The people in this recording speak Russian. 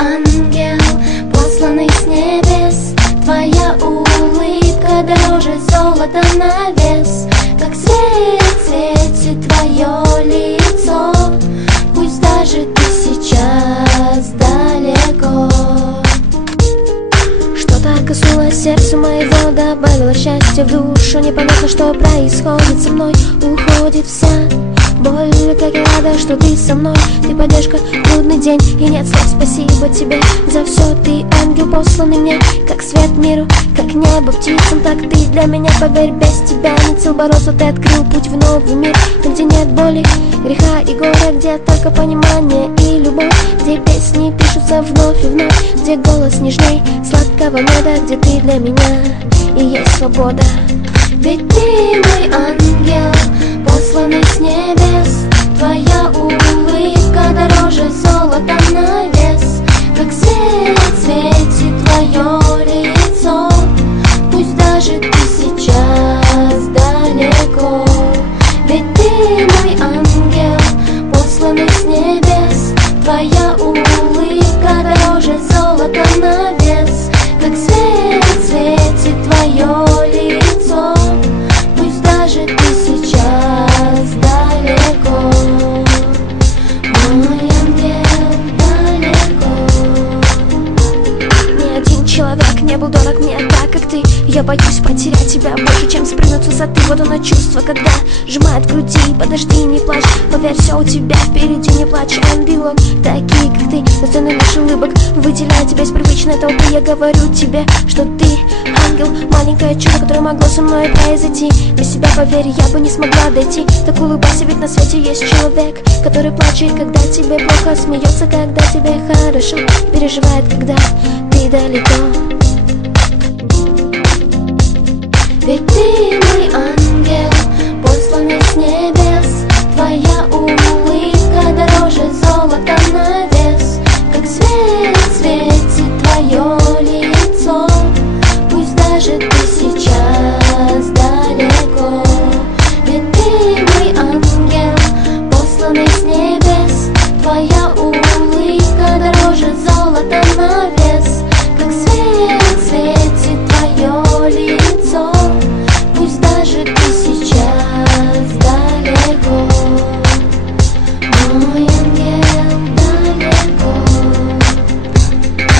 ангел, посланный с небес. Твоя улыбка дороже золота на вес. Как свет светит твое лицо, пусть даже ты сейчас далеко. Что-то коснулось сердцу моего, добавило счастья в душу. Непонятно, что происходит со мной, уходит вся боль, как я рада, что ты со мной. Ты поддержка в трудный день, и нет слов. Спасибо тебе за все. Ты ангел, посланный мне, как свет миру, как небо птицам. Так ты для меня, поверь, без тебя нет сил бороться. Ты открыл путь в новый мир, там, где нет боли, греха и горя, где только понимание и любовь, где песни пишутся вновь и вновь, где голос нежней сладкого меда, где ты для меня и есть свобода. Ведь ты мой ангел, посланный с небес. Твоя улыбка дороже золота на вес. Как свет светит твое лицо, пусть даже ты сейчас далеко. Ведь ты мой ангел, посланный с небес. Твоя улыбка дороже золота на вес. Как свет светит твое лицо, пусть даже ты сейчас далеко. Мой ангел далеко. Ни один человек не был дорог мне так, как ты. Я боюсь потерять тебя больше, чем спрыгнуть с высоты. Вот оно чувство, когда сжимает в груди. Подожди, не плачь, поверь, все у тебя впереди. Не плачь, ангелок, такие как ты, достойны лишь улыбок. Выделяя тебя из привычной толпы, я говорю тебе, что ты ангел, маленькое чудо, которое могло со мной произойти. Без себя, поверь, я бы не смогла дойти. Так улыбайся, ведь на свете есть человек, который плачет, когда тебе плохо, смеется, когда тебе хорошо, переживает, когда ты далеко. Ведь ты мой ангел.